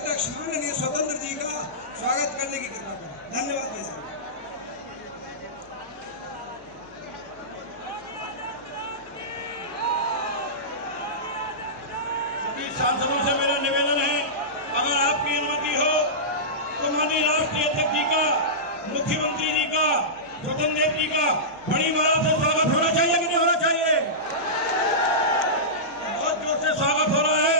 अध्यक्ष माननीय स्वतंत्र जी का स्वागत करने की कृपा करें। धन्यवाद भाई साहब। सभी सांसदों से मेरा निवेदन है, अगर आपकी अनुमति हो तो माननीय राष्ट्रीय अध्यक्ष जी का, मुख्यमंत्री जी का, स्वतंत्र देव जी का बड़ी मात्रा से स्वागत होना चाहिए कि नहीं होना चाहिए? बहुत जोर से स्वागत हो रहा है।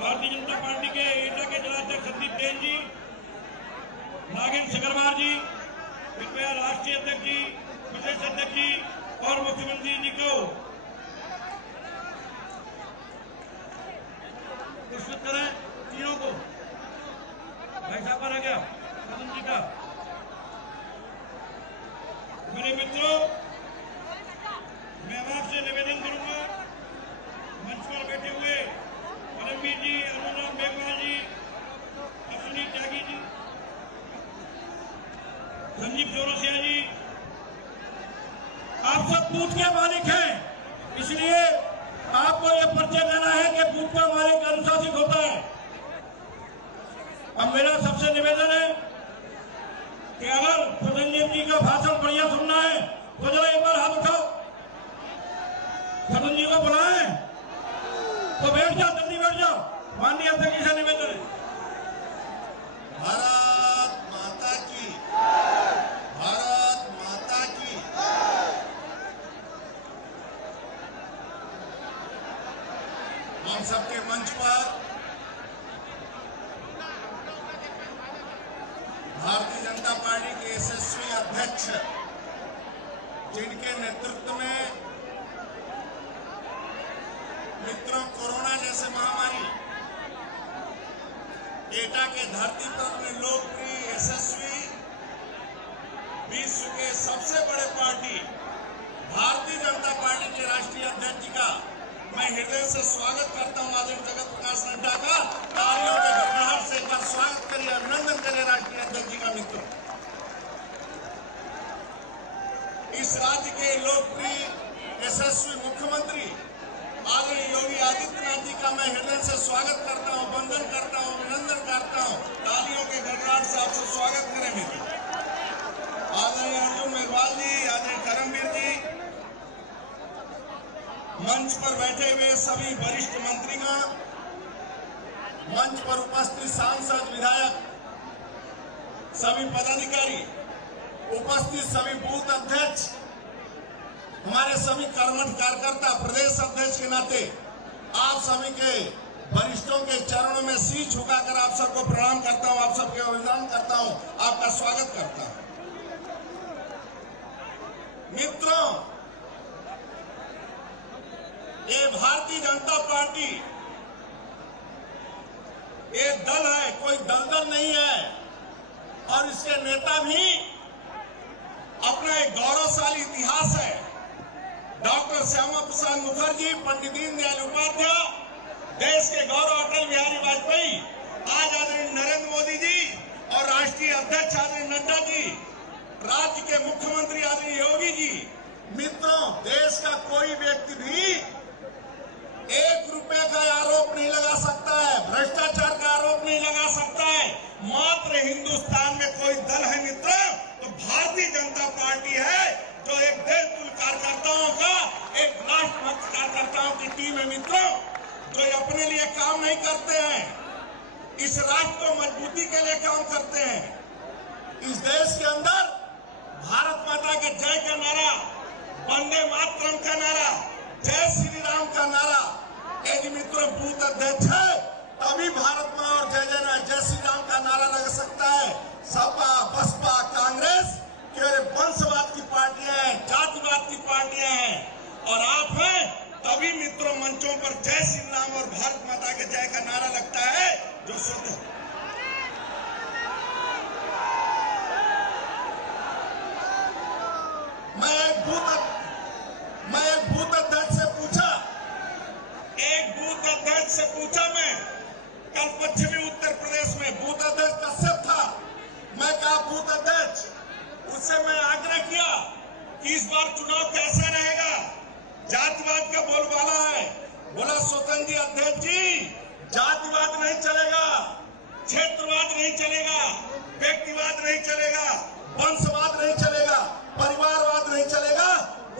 भारतीय जनता पार्टी के एटा के जिलाध्यक्ष संदीप जैन जी, नागेंद्र सिकरवार जी, कृपया राष्ट्रीय अध्यक्ष जी, प्रदेश अध्यक्ष जी और मुख्यमंत्री जी को प्रस्तुत करें। तीनों को भाई साहब पर आ गया सदन जी का। मेरे मित्रों, मैं आपसे निवेदन करूंगा, मंच पर बैठे हुए परमवीर जी, अनुराग मेघवाल जी, अश्विनी त्यागी जी, संजीव चौरसिया जी, आप सब बूथ के मालिक हैं, इसलिए आपको यह परिचय देना है कि बूथ का मालिक अनुशासित होता है। अब मेरा सबसे निवेदन है कि अगर स्वतंत्र जी का भाषण बढ़िया सुनना है तो जरा एक बार हाथ उठाओ। स्वतंत्र जी को बुलाएं तो बैठ जाओ, जल्दी बैठ जाओ। माननीय अध्यक्ष से निवेदन है। भारत माता की, भारत माता की। हम सबके मंच पर भारतीय जनता पार्टी के यशस्वी अध्यक्ष, जिनके नेतृत्व में मित्रों कोरोना जैसे महामारी एटा के धरती पर अपने लोकप्रिय, यशस्वी, विश्व के सबसे बड़े पार्टी भारतीय जनता पार्टी के राष्ट्रीय अध्यक्ष जी का मैं हृदय से स्वागत करता हूं। आदरणीय जगत प्रकाश नड्डा का तालियों के गड़गड़ाहट से एक बार स्वागत करिए, अभिनंदन करिए राष्ट्रीय अध्यक्ष जी का। मित्रों, इस राज्य के लोकप्रिय, यशस्वी मुख्यमंत्री आदरणीय योगी आदित्यनाथ जी का मैं हृदय से स्वागत करता हूं, वंदन करता हूं, अभिनंदन करता हूं। तालियों के गड़गड़ाहट से आपसे स्वागत करें। मित्र आदरणीय अर्जुन मेघवाल जी, आदरणीय धर्मवीर जी, मंच पर बैठे हुए सभी वरिष्ठ मंत्रीगण, मंच पर उपस्थित सांसद, विधायक, सभी पदाधिकारी, उपस्थित सभी बूथ अध्यक्ष, हमारे सभी कर्मठ कार्यकर्ता, प्रदेश अध्यक्ष के नाते आप सभी के वरिष्ठों के चरणों में शीश झुकाकर आप सबको प्रणाम करता हूं, आप सबके अभिनंदन करता हूं, आपका स्वागत करता हूं। मित्रों, ये भारतीय जनता पार्टी ये दल है, कोई दलदल नहीं है, और इसके नेता भी अपना एक गौरवशाली इतिहास है। डॉक्टर श्यामा प्रसाद मुखर्जी, पंडित दीनदयाल उपाध्याय, देश के गौरव अटल बिहारी वाजपेयी, आज आदरणीय नरेंद्र मोदी जी और राष्ट्रीय अध्यक्ष आदरणीय नड्डा जी, राज्य के मुख्यमंत्री आदरणीय योगी जी। मित्रों, देश का कोई व्यक्ति भी 1 रुपए का आरोप नहीं लगा सकता है, भ्रष्टाचार का आरोप नहीं लगा सकता है। मात्र हिंदुस्तान में कोई दल है मित्रों तो भारतीय जनता पार्टी है, जो एक देशतुल्य कार्यकर्ताओं का, एक राष्ट्रभक्त कार्यकर्ताओं की टीम है। मित्रों, जो अपने लिए काम नहीं करते हैं, इस राष्ट्र को मजबूती के लिए काम करते हैं। इस देश के अंदर भारत माता के जय का नारा, वंदे मातरम का नारा, जय श्री राम का नारा, यदि मित्रों बूथ अध्यक्ष है तभी भारत मां और जय श्री राम का नारा लग सकता है। सपा, बसपा, कांग्रेस केवल वंशवाद की पार्टियां हैं, जातिवाद की पार्टियां हैं, और आप हैं तभी मित्रों मंचों पर जय श्री राम और भारत माता के जय का नारा लगता है जो शुद्ध। मैं एक बूथ अध्यक्ष से पूछा मैं कल पश्चिमी उत्तर प्रदेश में बूथ अध्यक्ष कश्यप था। मैं कहा बूथ अध्यक्ष, उससे मैं आग्रह किया कि इस बार चुनाव कैसा रहेगा, जातिवाद का बोलबाला है। बोला स्वतंत्र जी अध्यक्ष जी, जातिवाद नहीं चलेगा, क्षेत्रवाद नहीं चलेगा, व्यक्तिवाद नहीं चलेगा, वंशवाद नहीं चलेगा, परिवारवाद नहीं चलेगा,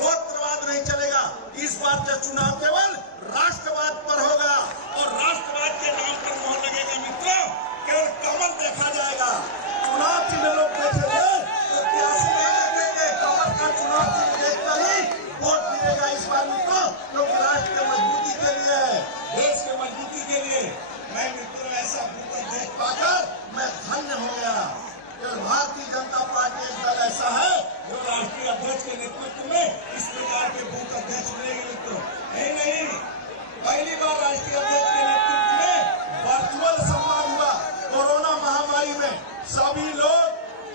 गोत्रवाद नहीं चलेगा। इस बार का चुनाव केवल राष्ट्रवाद पर होगा और राष्ट्रवाद के नाम पर मोहर लगेगा। मित्रों, केवल कमल देखा जाएगा, चुनाव चिन्ह लोग देखेंगे तो 83 नहीं देखेंगे, कमल का चुनाव चिन्ह देखकर ही वोट मिलेगा इस बार मित्रों, क्योंकि राष्ट्र की मजबूती के लिए, देश की मजबूती के लिए। मैं मित्रों ऐसा बूथ देख पाकर मैं धन्य हो गया। भारतीय जनता पार्टी एक दल ऐसा है जो राष्ट्रीय अध्यक्ष के नेतृत्व में इस प्रकार के बूथ अध्यक्ष मिलेंगे मित्रों। नहीं, पहली बार राष्ट्रीय अध्यक्ष के नेतृत्व में वर्चुअल संवाद हुआ। कोरोना महामारी में सभी लोग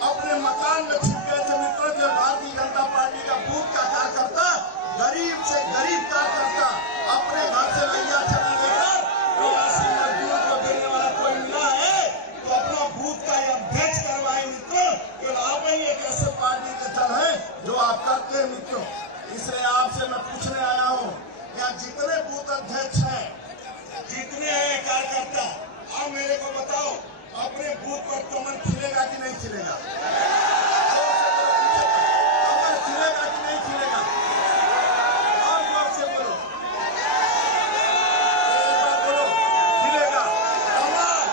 अपने मकान में छिप गए थे मित्रों। जो भारतीय जनता पार्टी का बूथ का कार्यकर्ता, गरीब से गरीब कार्यकर्ता अपने घर से लैया चला लेकर प्रवासी मजदूरों को देने वाला कोई मिला है तो अपना बूथ का अध्यक्ष करवाए मित्रों। केवल आप ही एक ऐसे पार्टी के दल है जो आप करते हैं मित्रों। इसलिए आपसे मैं पूछने आया हूँ, यहाँ जितने बूथ अध्यक्ष हैं, जितने हैं कार्यकर्ता, आप मेरे को बताओ अपने बूथ पर कमल खिलेगा कि नहीं खिलेगा? कमल खिलेगा कि नहीं खिलेगा? और जोर से बोलो, एक बार बोलो, खिलेगा कमल,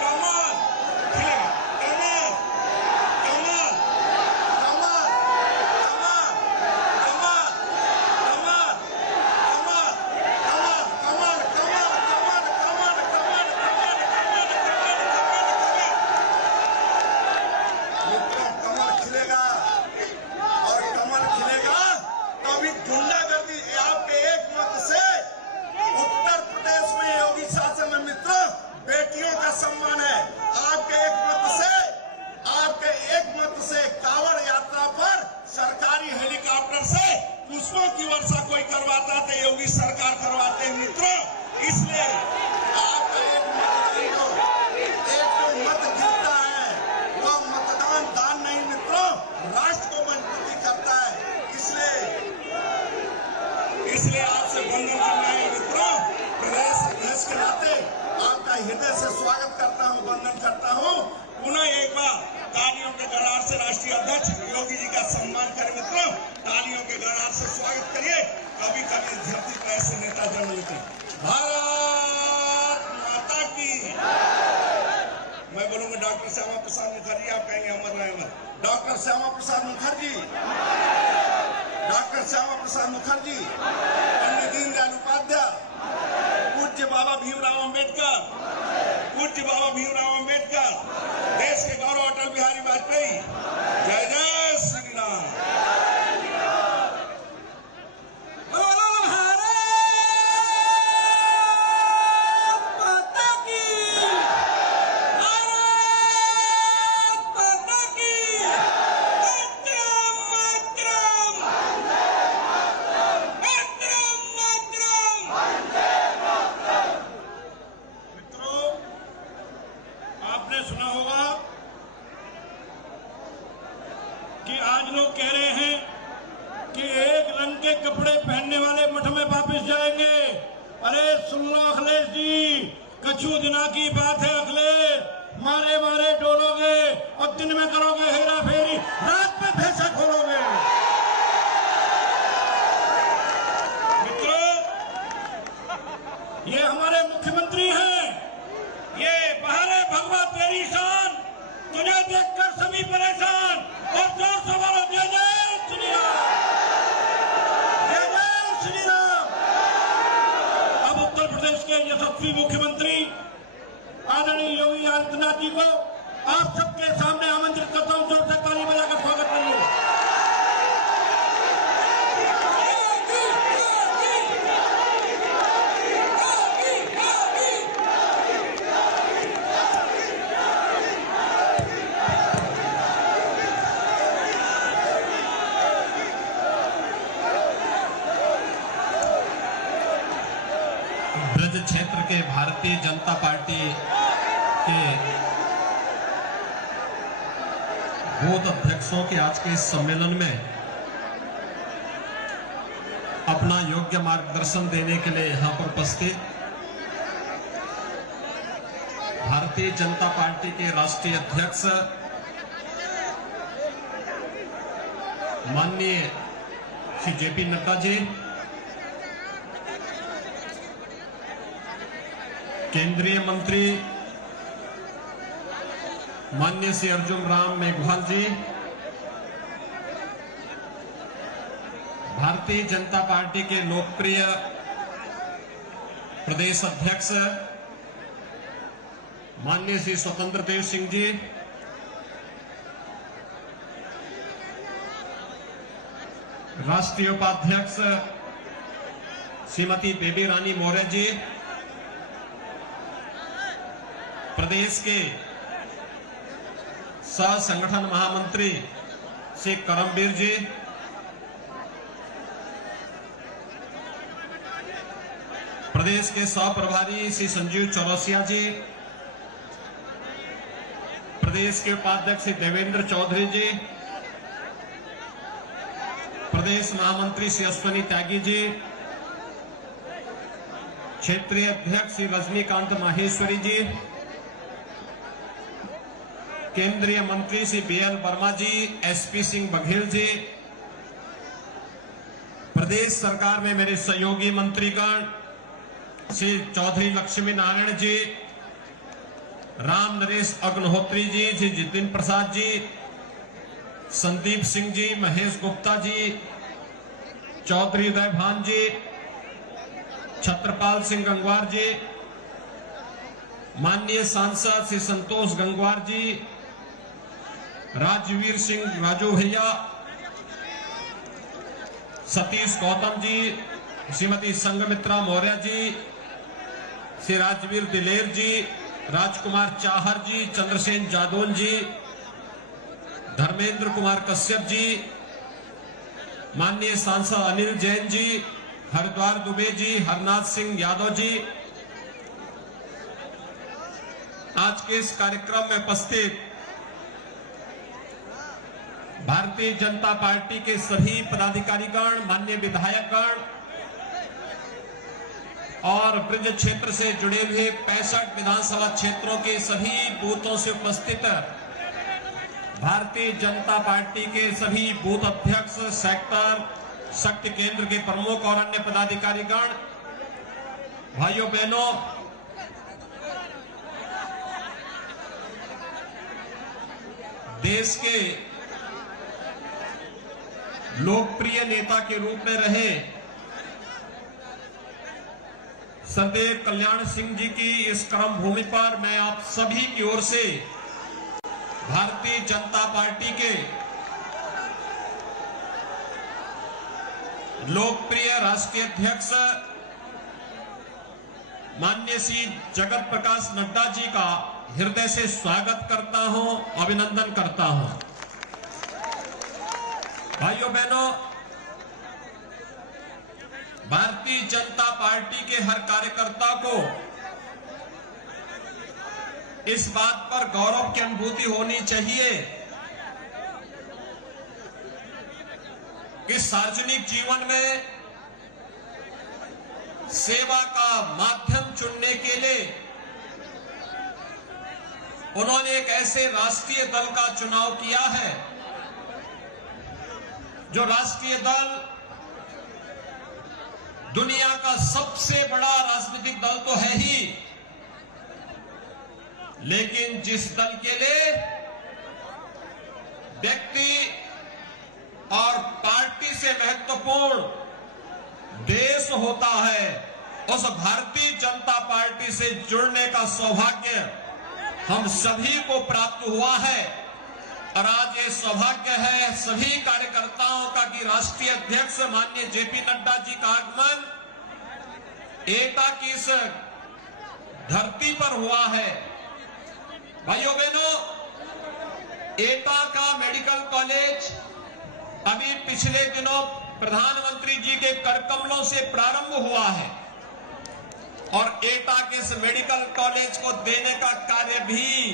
कमल खिलेगा, कमल, कमल, कमल, कमल, कमल, कमल, कमल, कमल, कमल, कमल, मित्रों कमल खिलेगा और कमल खिलेगा तभी गुंडागर्दी। आपके एक मत से उत्तर प्रदेश में योगी शासन में मित्रों बेटियों का सम्मान है। आपके एक मत से कांवड़ यात्रा पर सरकारी हेलीकॉप्टर से पुष्पों की वर्षा कोई करवाता तो योगी सरकार करवाते हैं मित्रों। इसलिए आपका एक जो मत गिरता है वह मतदान दान नहीं मित्रों, राष्ट्र को मजबूती करता है। इसलिए आपसे वंदन करना है मित्रों। प्रदेश अध्यक्ष के नाते आपका हृदय से स्वागत करता हूं, वंदन करता हूं। पुनः एक बार तालियों के गड़ाड़ से राष्ट्रीय अध्यक्ष योगी जी का सम्मान करें मित्रों। तालियों के गड़ाड़ से स्वागत करिए। कभी कभी धरती पर ऐसे नेता जन्म लेते। भारत माता की। मैं बोलूंगा डॉक्टर श्यामा प्रसाद मुखर्जी, आप कहेंगे अमर रहे अमर। डॉक्टर श्यामा प्रसाद मुखर्जी, डॉक्टर श्यामा प्रसाद मुखर्जी, पंडित दीनदयाल उपाध्याय, पूज्य बाबा भीमराव अंबेडकर, पूज्य बाबा भीमराव अंबेडकर, देश के गौरव अटल बिहारी वाजपेयी। जय जय श्री राम। सुना होगा कि आज लोग कह रहे हैं कि एक रंग के कपड़े पहनने वाले मठ में वापस जाएंगे। अरे सुन लो अखिलेश जी, कछु दिना की बात है अखिलेश। मारे मारे डोलोगे और दिन में करोगे हेरा फेरी, रात में भैंसा खोलोगे। मित्रों, ये हमारे मुख्यमंत्री हैं। ये बाहर है भगवा तेरी शान, तुझे देखकर को आप सबके सामने आमंत्रित करता हूं। जोर से ताली बजाकर स्वागत करिए। ब्रज क्षेत्र के भारतीय जनता पार्टी के बूथ अध्यक्षों के आज के इस सम्मेलन में अपना योग्य मार्गदर्शन देने के लिए यहां पर उपस्थित भारतीय जनता पार्टी के राष्ट्रीय अध्यक्ष माननीय श्री जेपी नड्डा जी, केंद्रीय मंत्री माननीय श्री अर्जुन राम मेघवाल जी, भारतीय जनता पार्टी के लोकप्रिय प्रदेश अध्यक्ष माननीय श्री स्वतंत्र देव सिंह जी, राष्ट्रीय उपाध्यक्ष श्रीमती बेबी रानी मौर्य जी, प्रदेश के सह संगठन महामंत्री श्री करमबीर जी, प्रदेश के सह प्रभारी श्री संजीव चौरसिया जी, प्रदेश के उपाध्यक्ष श्री देवेंद्र चौधरी जी, प्रदेश महामंत्री श्री अश्वनी त्यागी जी, क्षेत्रीय अध्यक्ष श्री रजनीकांत माहेश्वरी जी, केंद्रीय मंत्री श्री बीएल वर्मा जी, एसपी सिंह बघेल जी, प्रदेश सरकार में मेरे सहयोगी मंत्रीगण श्री चौधरी लक्ष्मी नारायण जी, राम नरेश अग्निहोत्री जी, श्री जितिन प्रसाद जी, संदीप सिंह जी, महेश गुप्ता जी, चौधरी उदय भान जी, छत्रपाल सिंह गंगवार जी, माननीय सांसद श्री संतोष गंगवार जी, राजवीर सिंह राजू भैया, सतीश गौतम जी, श्रीमती संघमित्रा मौर्य जी, श्री राजवीर दिलेर जी, राजकुमार चाहर जी, चंद्रसेन जादौन जी, धर्मेंद्र कुमार कश्यप जी, माननीय सांसद अनिल जैन जी, हरिद्वार दुबे जी, हरनाथ सिंह यादव जी, आज के इस कार्यक्रम में उपस्थित भारतीय जनता पार्टी के सभी पदाधिकारीगण, माननीय विधायकगण और ब्रज क्षेत्र से जुड़े हुए 65 विधानसभा क्षेत्रों के सभी बूथों से उपस्थित भारतीय जनता पार्टी के सभी बूथ अध्यक्ष, सेक्टर, शक्ति केंद्र के प्रमुख और अन्य पदाधिकारीगण, भाइयों बहनों, देश के लोकप्रिय नेता के रूप में रहे सदैव कल्याण सिंह जी की इस कर्म भूमि पर मैं आप सभी की ओर से भारतीय जनता पार्टी के लोकप्रिय राष्ट्रीय अध्यक्ष माननीय श्री जगत प्रकाश नड्डा जी का हृदय से स्वागत करता हूं, अभिनंदन करता हूं। भाइयों बहनों, भारतीय जनता पार्टी के हर कार्यकर्ता को इस बात पर गौरव की अनुभूति होनी चाहिए कि सार्वजनिक जीवन में सेवा का माध्यम चुनने के लिए उन्होंने एक ऐसे राष्ट्रीय दल का चुनाव किया है जो राष्ट्रीय दल दुनिया का सबसे बड़ा राजनीतिक दल तो है ही, लेकिन जिस दल के लिए व्यक्ति और पार्टी से महत्वपूर्ण देश होता है, उस भारतीय जनता पार्टी से जुड़ने का सौभाग्य हम सभी को प्राप्त हुआ है। और आज ये सौभाग्य है सभी कार्यकर्ताओं का कि राष्ट्रीय अध्यक्ष माननीय जेपी नड्डा जी का आगमन एटा की इस धरती पर हुआ है। भाइयों बहनों, एटा का मेडिकल कॉलेज अभी पिछले दिनों प्रधानमंत्री जी के करकमलों से प्रारंभ हुआ है और एटा के इस मेडिकल कॉलेज को देने का कार्य भी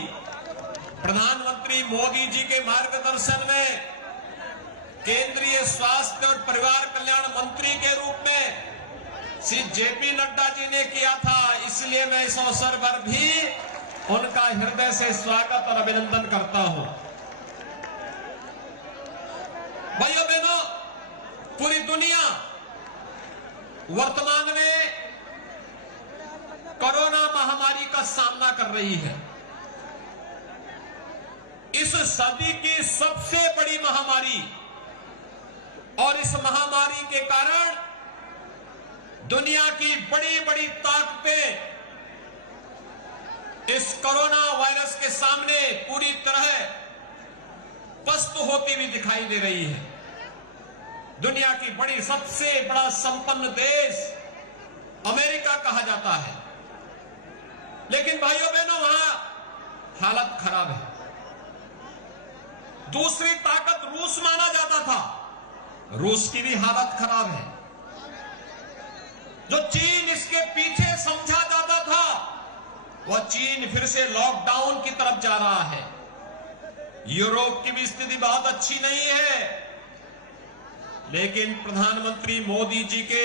प्रधानमंत्री मोदी जी के मार्गदर्शन में केंद्रीय स्वास्थ्य और परिवार कल्याण मंत्री के रूप में श्री जेपी नड्डा जी ने किया था। इसलिए मैं इस अवसर पर भी उनका हृदय से स्वागत और अभिनंदन करता हूं। भाइयों बहनों, पूरी दुनिया वर्तमान में कोरोना महामारी का सामना कर रही है। इस सदी की सबसे बड़ी महामारी और इस महामारी के कारण दुनिया की बड़ी बड़ी ताकतें इस कोरोना वायरस के सामने पूरी तरह पस्त होती हुई दिखाई दे रही है। दुनिया की बड़ी सबसे बड़ा संपन्न देश अमेरिका कहा जाता है, लेकिन भाइयों बहनों वहां हालत खराब है। दूसरी ताकत रूस माना जाता था, रूस की भी हालत खराब है। जो चीन इसके पीछे समझा जाता था, वह चीन फिर से लॉकडाउन की तरफ जा रहा है। यूरोप की भी स्थिति बहुत अच्छी नहीं है, लेकिन प्रधानमंत्री मोदी जी के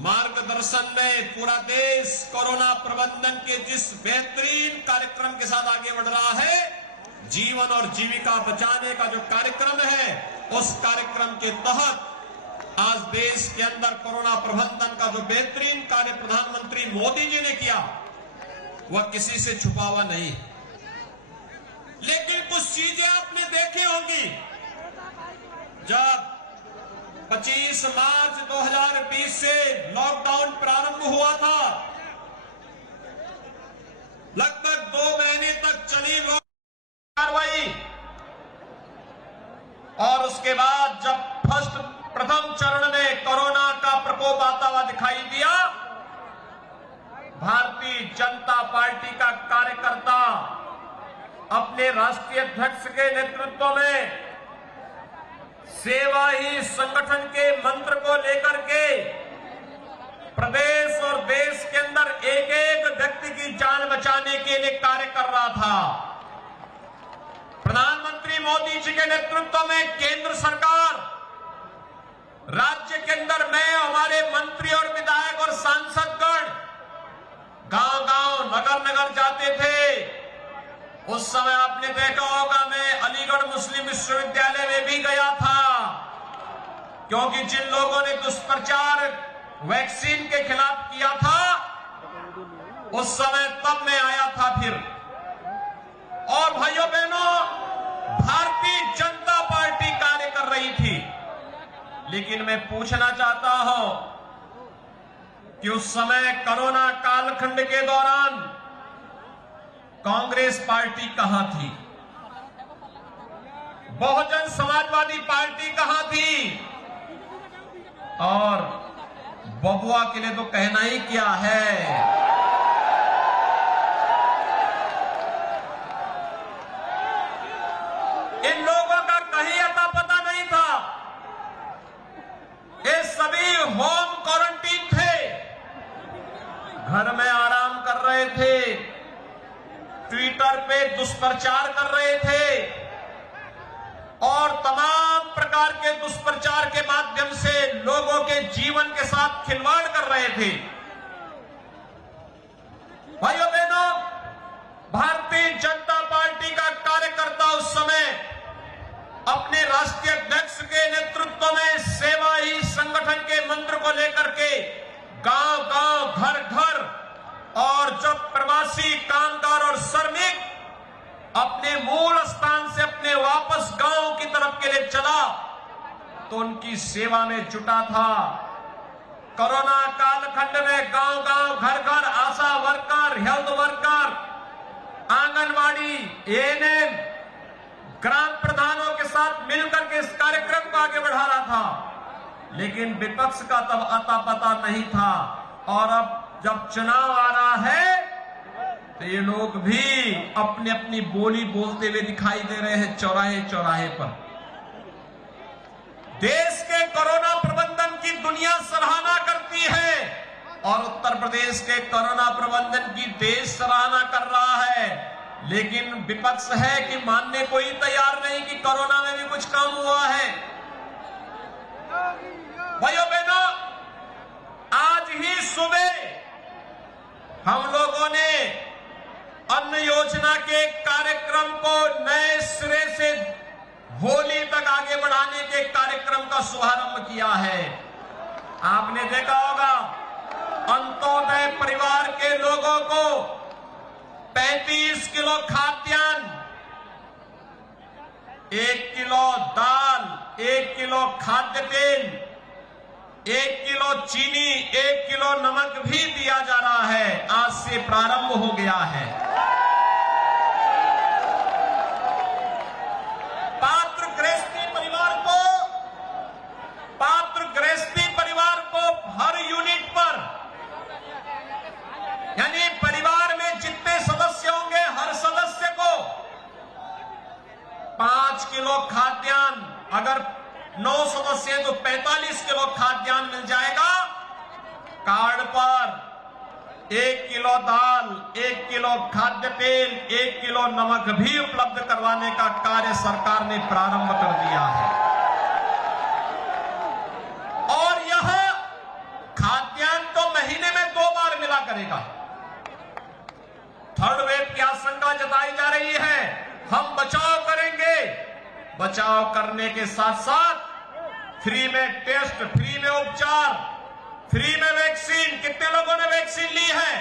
मार्गदर्शन में पूरा देश कोरोना प्रबंधन के जिस बेहतरीन कार्यक्रम के साथ आगे बढ़ रहा है, जीवन और जीविका बचाने का जो कार्यक्रम है, उस कार्यक्रम के तहत आज देश के अंदर कोरोना प्रबंधन का जो बेहतरीन कार्य प्रधानमंत्री मोदी जी ने किया, वह किसी से छुपा हुआ नहीं। लेकिन कुछ चीजें आपने देखी होंगी। जब 25 मार्च 2020 से लॉकडाउन प्रारंभ हुआ था, लगभग 2 महीने तक चली कार्रवाई, और उसके बाद जब प्रथम चरण में कोरोना का प्रकोप आता हुआ दिखाई दिया, भारतीय जनता पार्टी का कार्यकर्ता अपने राष्ट्रीय अध्यक्ष के नेतृत्व में सेवा ही संगठन के मंत्र को लेकर के प्रदेश और देश के अंदर एक एक व्यक्ति की जान बचाने के लिए कार्य कर रहा था। प्रधानमंत्री मोदी जी के नेतृत्व में केंद्र सरकार राज्य के अंदर मैं, हमारे मंत्री और विधायक और सांसदगण गांव-गांव, नगर-नगर जाते थे। उस समय आपने देखा होगा, मैं अलीगढ़ मुस्लिम विश्वविद्यालय में भी गया था, क्योंकि जिन लोगों ने दुष्प्रचार वैक्सीन के खिलाफ किया था, उस समय तब मैं आया था फिर। और भाइयों बहनों, भारतीय जनता पार्टी कार्य कर रही थी। लेकिन मैं पूछना चाहता हूं कि उस समय कोरोना कालखंड के दौरान कांग्रेस पार्टी कहां थी? बहुजन समाजवादी पार्टी कहां थी? और बबुआ के लिए तो कहना ही क्या है। इन लोगों का कहीं अता पता नहीं था। ये सभी होम क्वारंटीन थे, घर में आराम कर रहे थे, ट्विटर पे दुष्प्रचार कर रहे थे और तमाम प्रकार के दुष्प्रचार के माध्यम से लोगों के जीवन के साथ खिलवाड़ कर रहे थे। भाइयों बहनों, भारतीय जनता पार्टी का कार्यकर्ता उस समय अपने राष्ट्रीय अध्यक्ष के नेतृत्व में सेवा ही संगठन के मंत्र को लेकर के गांव-गांव, घर-घर और जब प्रवासी कामगार और श्रमिक अपने मूल स्थान से अपने वापस गांव की तरफ के लिए चला, तो उनकी सेवा में जुटा था। कोरोना कालखंड में गांव-गांव, घर-घर ASHA worker, health worker anganwadi, ANM, ग्राम प्रधानों के साथ मिलकर के इस कार्यक्रम को आगे बढ़ा रहा था, लेकिन विपक्ष का तब अता पता नहीं था। और अब जब चुनाव आ रहा है तो ये लोग भी अपनी अपनी बोली बोलते हुए दिखाई दे रहे हैं चौराहे चौराहे पर। देश के कोरोना प्रबंधन की दुनिया सराहना करती है और उत्तर प्रदेश के कोरोना प्रबंधन की देश सराहना कर रहा है, लेकिन विपक्ष है कि मानने को ही तैयार नहीं कि कोरोना में भी कुछ काम हुआ है। भाइयों बहनों, आज ही सुबह हम लोगों ने अन्न योजना के कार्यक्रम को नए सिरे से होली तक आगे बढ़ाने के कार्यक्रम का शुभारंभ किया है। आपने देखा होगा, अंत्योदय परिवार के लोगों को 35 किलो खाद्यान्न, 1 किलो दाल, 1 किलो खाद्य तेल, 1 किलो चीनी, 1 किलो नमक भी दिया जा रहा है। आज से प्रारंभ हो गया है। पात्र गृहस्थी परिवार को हर यूनिट पर, यानी परिवार में जितने सदस्य होंगे हर सदस्य को 5 किलो खाद्यान्न, अगर 9 सदस्य हैं तो 45 किलो खाद्यान्न मिल जाएगा। कार्ड पर 1 किलो दाल, 1 किलो खाद्य तेल, 1 किलो नमक भी उपलब्ध करवाने का कार्य सरकार ने प्रारंभ कर दिया है। और यह खाद्यान्न तो महीने में 2 बार मिला करेगा। थर्ड वेव की आशंका जताई जा रही है, हम बचाव करेंगे। बचाव करने के साथ साथ फ्री में टेस्ट, फ्री में उपचार, फ्री में वैक्सीन। कितने लोगों ने वैक्सीन ली है?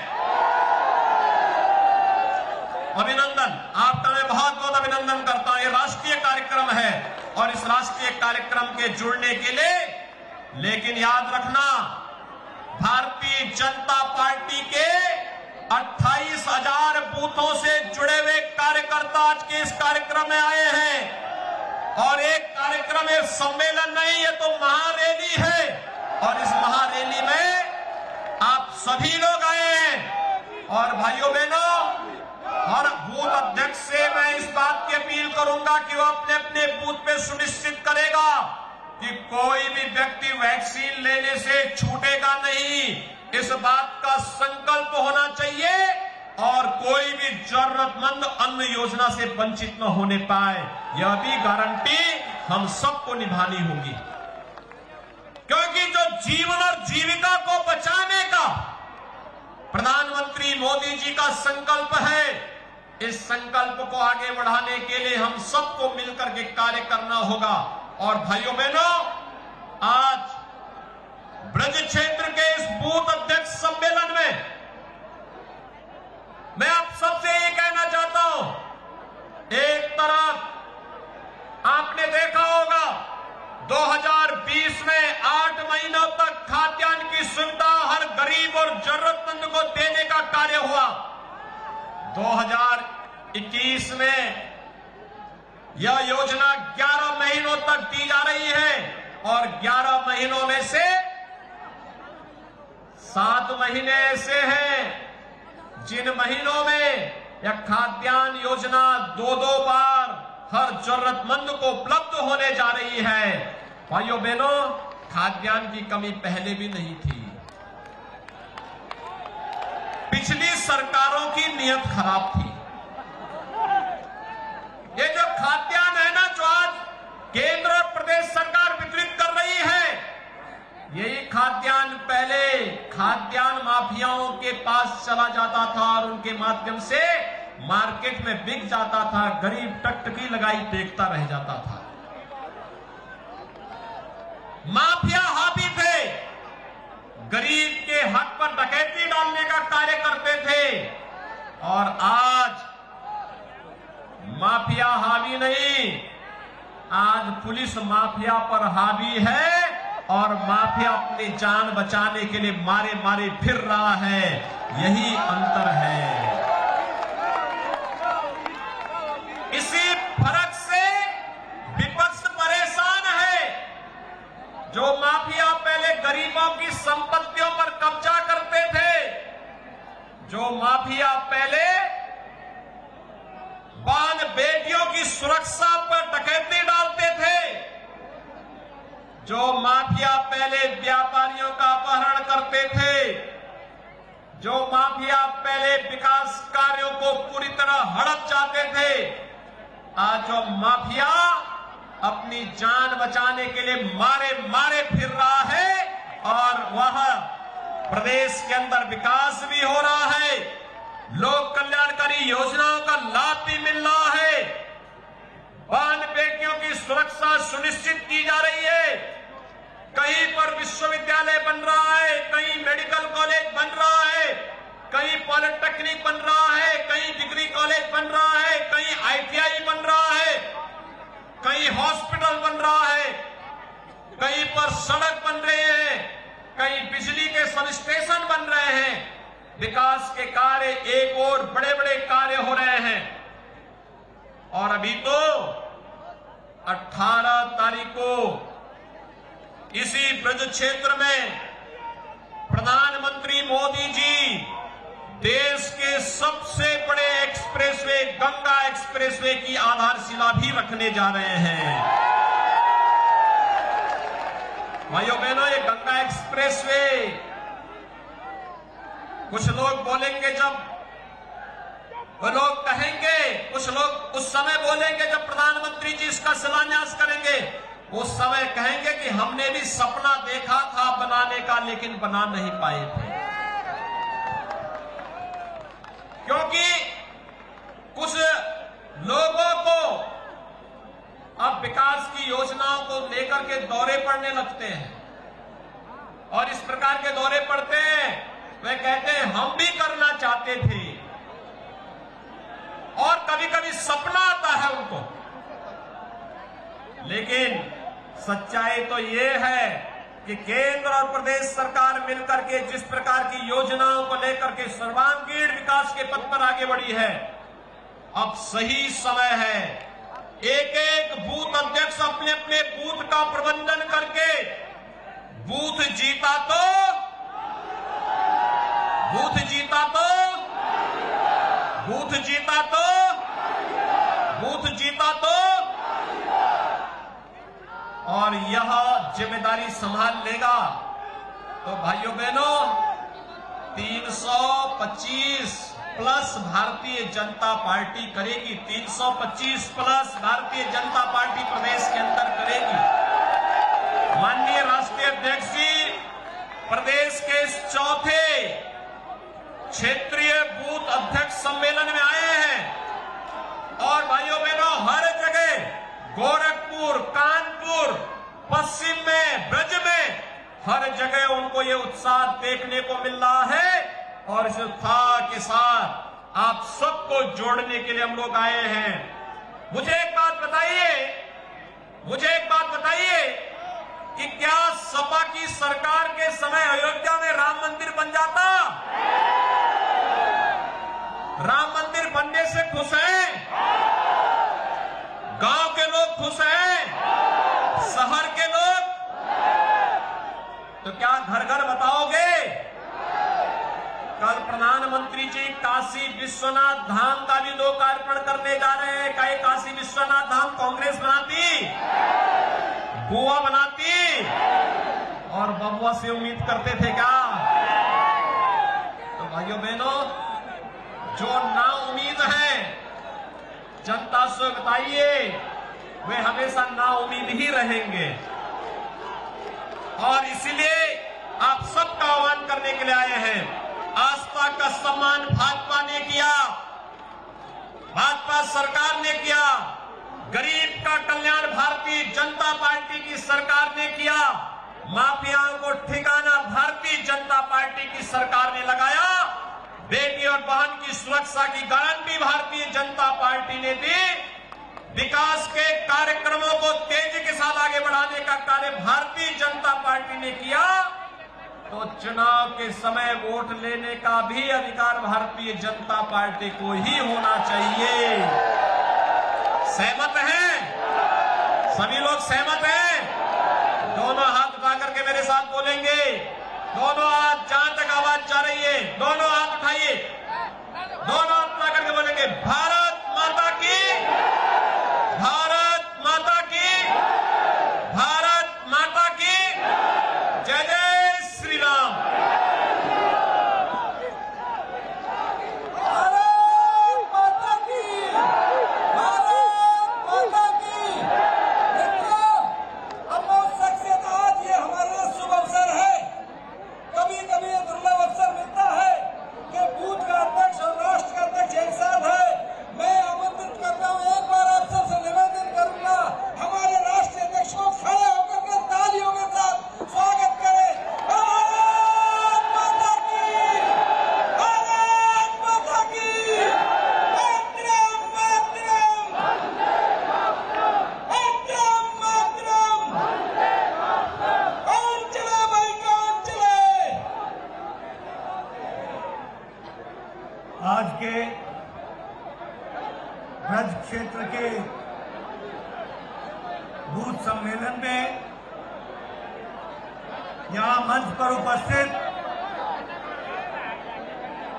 अभिनंदन, आपका मैं बहुत बहुत अभिनंदन करता हूं। ये राष्ट्रीय कार्यक्रम है और इस राष्ट्रीय कार्यक्रम के जुड़ने के लिए, लेकिन याद रखना, भारतीय जनता पार्टी के 28,000 बूथों से जुड़े हुए कार्यकर्ता आज के इस कार्यक्रम में आए हैं। और एक कार्यक्रम, एक सम्मेलन नहीं, ये तो महारैली है और इस महारैली में आप सभी लोग आए हैं। और भाइयों बहनों, हर बूथ अध्यक्ष से मैं इस बात की अपील करूंगा कि वो अपने अपने बूथ पे सुनिश्चित करेगा कि कोई भी व्यक्ति वैक्सीन लेने से छूटेगा नहीं। इस बात का संकल्प होना चाहिए और कोई भी जरूरतमंद अन्न योजना से वंचित न होने पाए, यह भी गारंटी हम सबको निभानी होगी। क्योंकि जो जीवन और जीविका को बचाने का प्रधानमंत्री मोदी जी का संकल्प है, इस संकल्प को आगे बढ़ाने के लिए हम सबको मिलकर के कार्य करना होगा। और भाइयों बहनों, आज ब्रज क्षेत्र के इस बूथ अध्यक्ष सम्मेलन में मैं आप सबसे ये कहना चाहता हूं, एक तरफ आपने देखा होगा 2020 में 8 महीनों तक खाद्यान्न की सुविधा हर गरीब और जरूरतमंद को देने का कार्य हुआ। 2021 में यह योजना 11 महीनों तक दी जा रही है और 11 महीनों में से 7 महीने ऐसे हैं जिन महीनों में यह खाद्यान्न योजना 2-2 बार हर जरूरतमंद को उपलब्ध होने जा रही है। भाइयों बहनों, खाद्यान्न की कमी पहले भी नहीं थी। पिछली सरकारों की नीयत खराब थी। ये जो खाद्यान्न है ना, जो आज केंद्र और प्रदेश सरकार वितरित कर रही है, यही खाद्यान्न पहले खाद्यान्न माफियाओं के पास चला जाता था और उनके माध्यम से मार्केट में बिक जाता था। गरीब टकटकी लगाई देखता रह जाता था। माफिया हावी थे, गरीब के हक पर डकैती डालने का कार्य करते थे। और आज माफिया हावी नहीं, आज पुलिस माफिया पर हावी है और माफिया अपनी जान बचाने के लिए मारे मारे फिर रहा है। यही अंतर है। फर्क से विपक्ष परेशान है। जो माफिया पहले गरीबों की संपत्तियों पर कब्जा करते थे, जो माफिया पहले बहन बेटियों की सुरक्षा पर डकैती डालते थे, जो माफिया पहले व्यापारियों का अपहरण करते थे, जो माफिया पहले विकास कार्यों को पूरी तरह हड़प जाते थे, आज जो माफिया अपनी जान बचाने के लिए मारे मारे फिर रहा है और वह प्रदेश के अंदर विकास भी हो रहा है, लोक कल्याणकारी योजनाओं का लाभ भी मिल रहा है, बहन बेटियों की सुरक्षा सुनिश्चित की जा रही है। कहीं पर विश्वविद्यालय बन रहा है, कहीं मेडिकल कॉलेज बन रहा है, कहीं पॉलिटेक्निक बन रहा है, कहीं डिग्री कॉलेज बन रहा है, कहीं ITI बन रहा है, कहीं हॉस्पिटल बन रहा है, कहीं पर सड़क बन रहे हैं, कहीं बिजली के सब स्टेशन बन रहे हैं। विकास के कार्य एक और बड़े बड़े कार्य हो रहे हैं। और अभी तो 18 तारीख को इसी ब्रज क्षेत्र में प्रधानमंत्री मोदी जी देश के सबसे बड़े एक्सप्रेसवे गंगा एक्सप्रेसवे की आधारशिला भी रखने जा रहे हैं। भाइयों बहनों, ये गंगा एक्सप्रेसवे, कुछ लोग बोलेंगे, जब वो लोग कहेंगे, कुछ लोग उस समय बोलेंगे जब प्रधानमंत्री जी इसका शिलान्यास करेंगे, उस समय कहेंगे कि हमने भी सपना देखा था बनाने का, लेकिन बना नहीं पाए थे। क्योंकि कुछ लोगों को अब विकास की योजनाओं को लेकर के दौरे पड़ने लगते हैं, और इस प्रकार के दौरे पड़ते हैं, वे कहते हैं हम भी करना चाहते थे, और कभी कभी सपना आता है उनको। लेकिन सच्चाई तो ये है कि केंद्र और प्रदेश सरकार मिलकर के जिस प्रकार की योजनाओं को लेकर के सर्वांगीण विकास के पथ पर आगे बढ़ी है, अब सही समय है एक एक बूथ अध्यक्ष अपने अपने बूथ का प्रबंधन करके बूथ जीता तो बूथ जीता तो बूथ जीता तो बूथ जीता तो और यह जिम्मेदारी संभाल लेगा तो भाइयों बहनों 325 प्लस भारतीय जनता पार्टी करेगी। 325 प्लस भारतीय जनता पार्टी प्रदेश के अंदर करेगी। माननीय राष्ट्रीय अध्यक्ष जी प्रदेश के इस चौथे क्षेत्रीय बूथ अध्यक्ष सम्मेलन में आए हैं और भाइयों बहनों हर जगह गोरखपुर, कानपुर, पश्चिम में, ब्रज में हर जगह उनको ये उत्साह देखने को मिल रहा है और इस उत्साह के साथ आप सबको जोड़ने के लिए हम लोग आए हैं। मुझे एक बात बताइए कि क्या सपा की सरकार के समय अयोध्या में राम मंदिर बन जाता? राम मंदिर बनने से खुश हैं? गांव के लोग खुश हैं? शहर के लोग? तो क्या घर घर बताओगे? कल प्रधानमंत्री जी काशी विश्वनाथ धाम का भी लोकार्पण करने जा रहे हैं। क्या काशी विश्वनाथ धाम कांग्रेस बनाती, गोवा बनाती और बबुआ से उम्मीद करते थे क्या? तो भाइयों बहनों जो ना उम्मीद है जनता से बताइए वे हमेशा ना उम्मीद ही रहेंगे और इसलिए आप सबका आह्वान करने के लिए आए हैं। आस्था का सम्मान भाजपा ने किया, भाजपा सरकार ने किया, गरीब का कल्याण भारतीय जनता पार्टी की सरकार ने किया, माफियाओं को ठिकाना भारतीय जनता पार्टी की सरकार ने लगाया, बेटी और बहन की सुरक्षा की गारंटी भारतीय जनता पार्टी ने दी, विकास के कार्यक्रमों को तेजी के साथ आगे बढ़ाने का कार्य भारतीय जनता पार्टी ने किया। तो चुनाव के समय वोट लेने का भी अधिकार भारतीय जनता पार्टी को ही होना चाहिए। सहमत हैं? सभी लोग सहमत हैं? दोनों हाथ उठा करके मेरे साथ बोलेंगे। दोनों हाथ, जहां तक आवाज जा रही है, दोनों हाथ उठाइए। दोनों हाथ उठा करके बोलेंगे, भारत माता की, भारत माता की, भारत माता की जय जय श्री राम। भारत माता की, भारत माता की। मित्रों, अमोघ शख्सियत, आज ये हमारा शुभ अवसर है। कभी कभी ये दुर्लभ अवसर मिलता है कि बूथ का अध्यक्ष और राष्ट्र का अध्यक्ष एक साथ है। मैं आमंत्रित कर रहा हूं, एक बार आप सबसे निवेदन करूंगा, हमारे राष्ट्रीय अध्यक्ष को खड़े होकर के तालियों के साथ स्वागत करें। भारत माता की, भारत माता की, मातरम मातरम, मातरम मातरम। कौन चले भाई, कौन चले? आज के ब्रज क्षेत्र के बूथ सम्मेलन में यहां मंच पर उपस्थित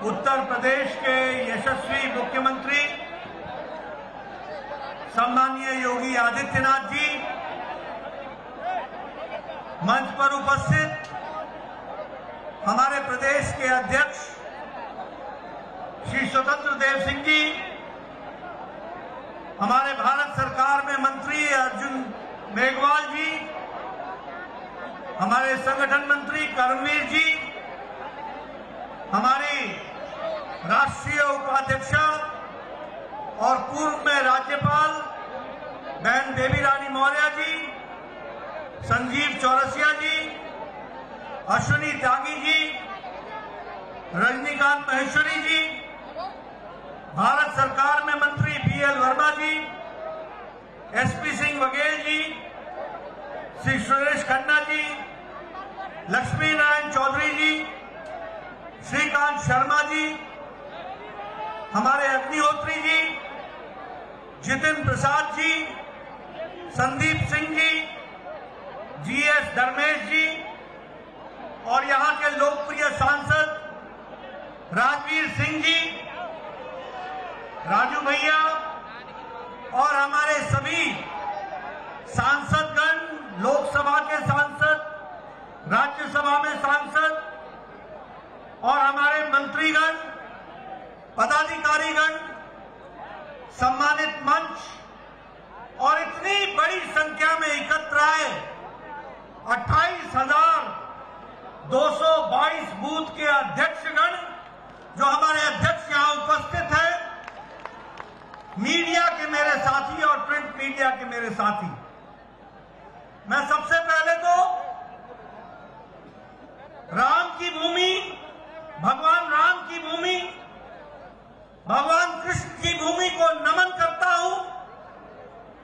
उत्तर प्रदेश के यशस्वी मुख्यमंत्री सम्माननीय योगी आदित्यनाथ जी, मंच पर उपस्थित हमारे प्रदेश के अध्यक्ष श्री स्वतंत्र देव सिंह जी, हमारे भारत सरकार में मंत्री अर्जुन मेघवाल जी, हमारे संगठन मंत्री कर्मवीर जी, हमारी राष्ट्रीय उपाध्यक्ष और पूर्व में राज्यपाल बहन बेबी रानी मौर्य जी, संजीव चौरसिया जी, अश्विनी त्यागी जी, रजनीकांत महेश्वरी जी, भारत सरकार में मंत्री बीएल वर्मा जी, एसपी सिंह बघेल जी, श्री सुरेश खन्ना जी, लक्ष्मी नारायण चौधरी जी, श्रीकांत शर्मा जी, हमारे अग्निहोत्री जी, जितिन प्रसाद जी, संदीप सिंह जी, जीएस धर्मेश जी और यहां के लोकप्रिय सांसद राजवीर सिंह जी, राजू भैया और हमारे सभी सांसदगण, लोकसभा के सांसद, राज्यसभा में सांसद और हमारे मंत्रीगण, पदाधिकारीगण, सम्मानित मंच और इतनी बड़ी संख्या में एकत्र आए 28,222 बूथ के अध्यक्षगण, जो हमारे अध्यक्ष यहां उपस्थित हैं, मीडिया के मेरे साथी और प्रिंट मीडिया के मेरे साथी, मैं सबसे पहले तो राम की भूमि, भगवान राम की भूमि, भगवान कृष्ण की भूमि को नमन करता हूं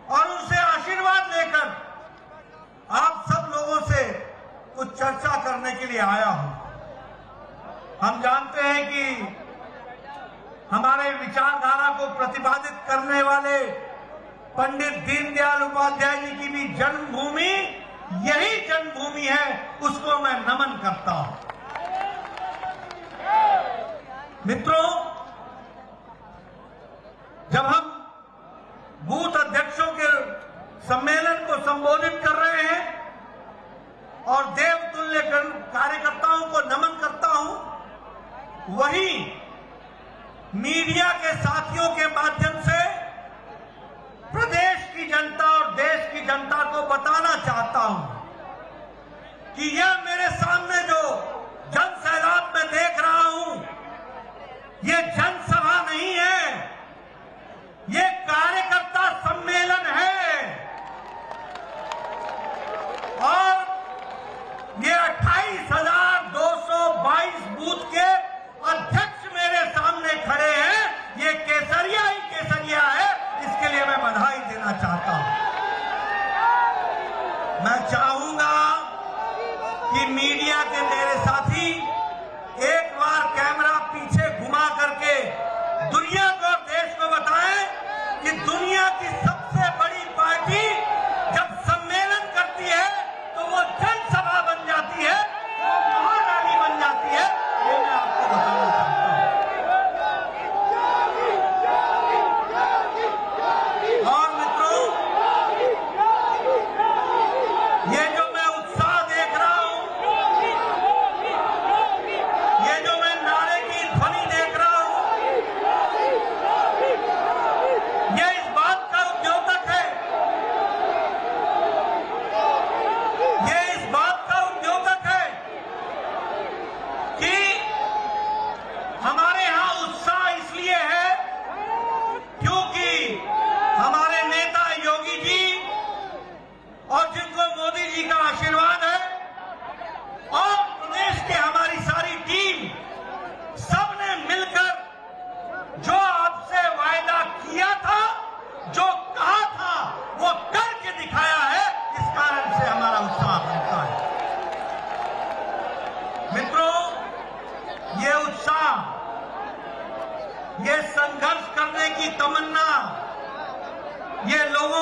और उनसे आशीर्वाद लेकर आप सब लोगों से कुछ चर्चा करने के लिए आया हूं। हम जानते हैं कि हमारे विचारधारा को प्रतिपादित करने वाले पंडित दीनदयाल उपाध्याय जी की भी जन्मभूमि यही जन्मभूमि है, उसको मैं नमन करता हूं। मित्रों, जब हम बूथ अध्यक्षों के सम्मेलन को संबोधित कर रहे हैं और देवतुल्य कार्यकर्ताओं को नमन करता हूं, वहीं मीडिया के साथियों के माध्यम से प्रदेश की जनता और देश की जनता को बताना चाहता हूं कि यह मेरे सामने जो जन सैलाब में देख रहा हूं, ये जनसभा नहीं है, ये कार्यकर्ता सम्मेलन है। और ये 28,222 बूथ के अध्यक्ष मेरे सामने खड़े हैं। ये केसरिया ही केसरिया है, इसके लिए मैं बधाई देना चाहता हूं। मैं चाहूंगा कि मीडिया के मेरे साथी एक बार कैमरा पीछे घुमा करके दुनिया को और देश को बताएं कि दुनिया की सबसे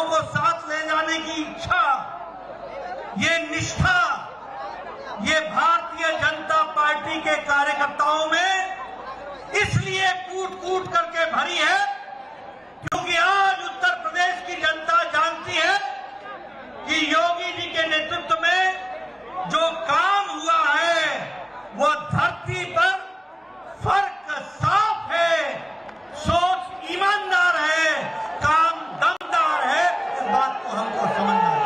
लोगों को साथ ले जाने की इच्छा, ये निष्ठा, ये भारतीय जनता पार्टी के कार्यकर्ताओं में इसलिए कूट कूट करके भरी है क्योंकि आज उत्तर प्रदेश की जनता जानती है कि योगी जी के नेतृत्व में जो काम हुआ है वो धरती पर फर्क साफ है, सोच ईमानदार है, काम दमदार है। इस बात को हमको समझना है।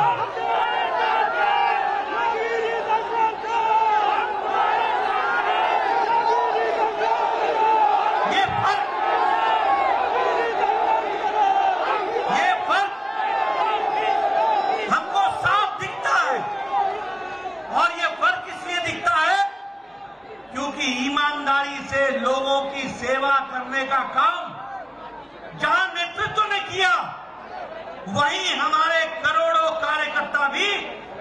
ईमानदारी से लोगों की सेवा करने का काम जहां नेतृत्व ने किया, वहीं हमारे करोड़ों कार्यकर्ता भी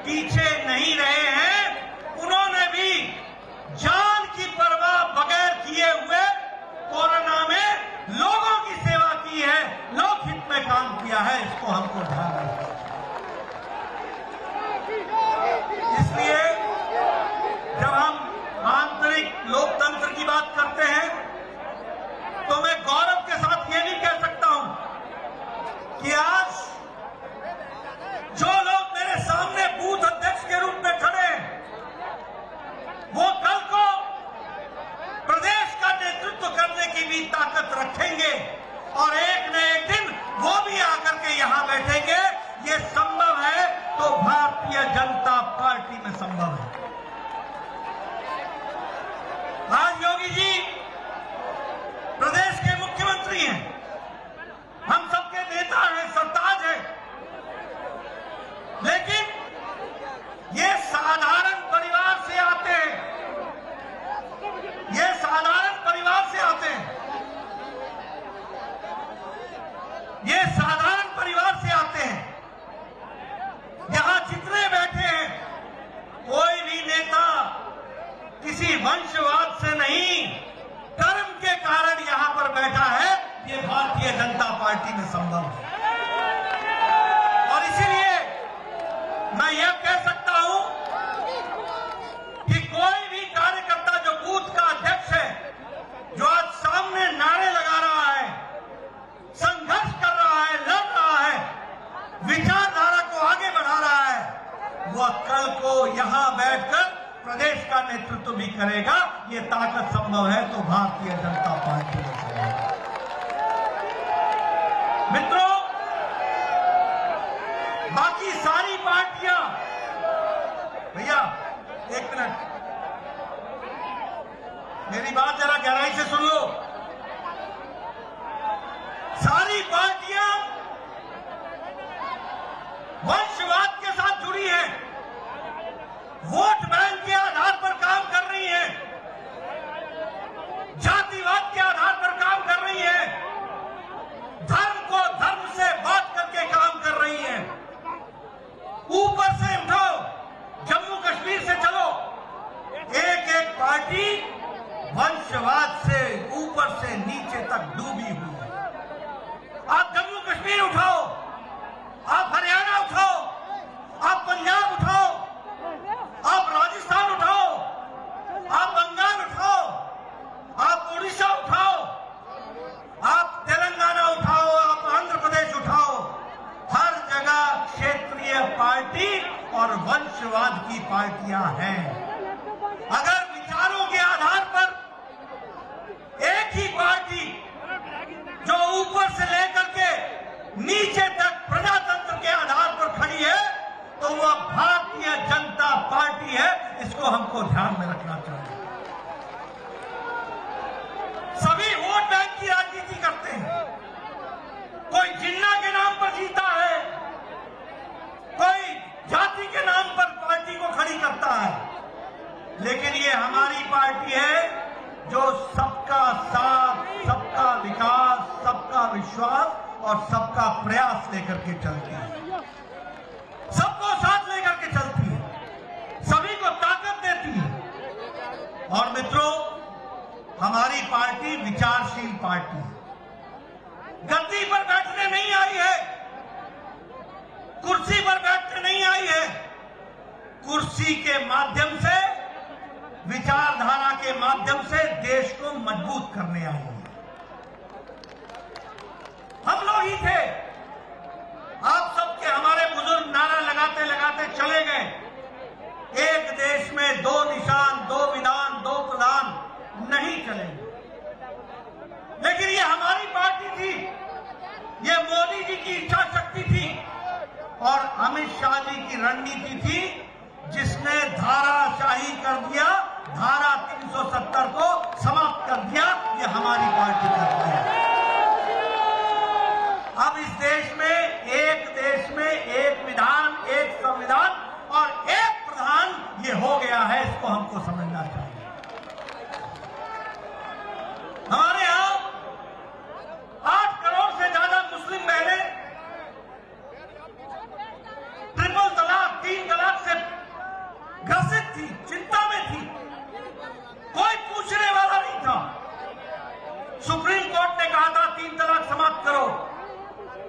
पीछे नहीं रहे हैं। उन्होंने भी जान की परवाह बगैर किए हुए कोरोना में लोगों की सेवा की है, लोकहित में काम किया है। इसको हमको ध्यान रखना। इसलिए जब हम आंतरिक लोकतंत्र की बात करते हैं तो मैं गौरव के साथ ये नहीं कह सकता हूं कि आज जो लोग मेरे सामने बूथ अध्यक्ष के रूप में खड़े हैं वो कल को प्रदेश का नेतृत्व करने की भी ताकत रखेंगे और एक न एक दिन वो भी आकर के यहां बैठेंगे। ये संभव है तो भारतीय जनता पार्टी में संभव है। आज योगी जी प्रदेश के मुख्यमंत्री हैं, हम सबके नेता हैं, सरताज हैं, लेकिन ये साधारण परिवार से आते हैं, ये साधारण परिवार से आते हैं, ये साधारण परिवार से आते हैं। यहां जितने बैठे हैं कोई भी नेता किसी वंशवाद से नहीं, कर्म के कारण यहां पर बैठा है। ये भारतीय जनता पार्टी में संभव है और इसीलिए मैं यह कह सकता हूं कि कोई भी कार्यकर्ता जो बूथ का अध्यक्ष है, जो आज सामने नारे लगा रहा है, संघर्ष कर रहा है, लड़ रहा है, विचारधारा को आगे बढ़ा रहा है, वह कल को यहां बैठकर प्रदेश का नेतृत्व भी करेगा। ये ताकत संभव है तो भारतीय जनता पार्टी में संभव है। मित्रों, बाकी सारी पार्टियां, भैया एक मिनट मेरी बात जरा गहराई से सुन लो। सारी पार्टियां वंशवाद के साथ जुड़ी हैं, वोट बैंक के आधार पर काम कर रही है, जातिवाद के आधार पर काम कर रही है, धर्म को धर्म से बात करके काम कर रही है। ऊपर से उठो, जम्मू कश्मीर से चलो, एक एक पार्टी वंशवाद से ऊपर से नीचे तक डूबी हुई है। आप जम्मू कश्मीर उठाओ, आप हरियाणा उठाओ, आप पंजाब उठाओ, आप राजस्थान उठाओ, आप बंगाल उठाओ, आप उड़ीसा उठाओ, आप तेलंगाना उठाओ, आप आंध्र प्रदेश उठाओ, हर जगह क्षेत्रीय पार्टी और वंशवाद की पार्टियां हैं। अगर विचारों के आधार पर एक ही पार्टी जो ऊपर से लेकर के नीचे तक प्रजातंत्र के आधार पर खड़ी है तो वह भारतीय जनता पार्टी है। इसको हमको ध्यान में रखना चाहिए। सभी वोट बैंक की राजनीति करते हैं। कोई जिन्ना के नाम पर जीता है, कोई जाति के नाम पर पार्टी को खड़ी करता है, लेकिन ये हमारी पार्टी है जो सबका साथ, सबका विकास, सबका विश्वास और सबका प्रयास लेकर के चलती है, सबको साथ लेकर के चलती है, सभी को ताकत देती है। और मित्रों, हमारी पार्टी विचारशील पार्टी है, गद्दी पर बैठने नहीं आई है। कुर्सी पर बैठने नहीं आई है, कुर्सी के माध्यम से, विचारधारा के माध्यम से देश को मजबूत करने आई है। हम लोग ही थे, आप सबके हमारे बुजुर्ग नारा लगाते लगाते चले गए, एक देश में दो निशान, दो विधान, दो प्रधान नहीं चलेंगे। लेकिन ये हमारी पार्टी थी, ये मोदी जी की इच्छा शक्ति थी और अमित शाह जी की रणनीति थी, जिसने धाराशाही कर दिया, धारा 370 को समाप्त कर दिया। ये हमारी पार्टी करती है। अब इस देश में एक विधान, एक संविधान और एक प्रधान, ये हो गया है। इसको हमको समझना चाहिए। हमारे यहां 8 करोड़ से ज्यादा मुस्लिम बहनें ट्रिपल तलाक, 3 तलाक से ग्रसित थी, चिंता में थी, कोई पूछने वाला नहीं था। सुप्रीम कोर्ट ने कहा था 3 तलाक समाप्त करो।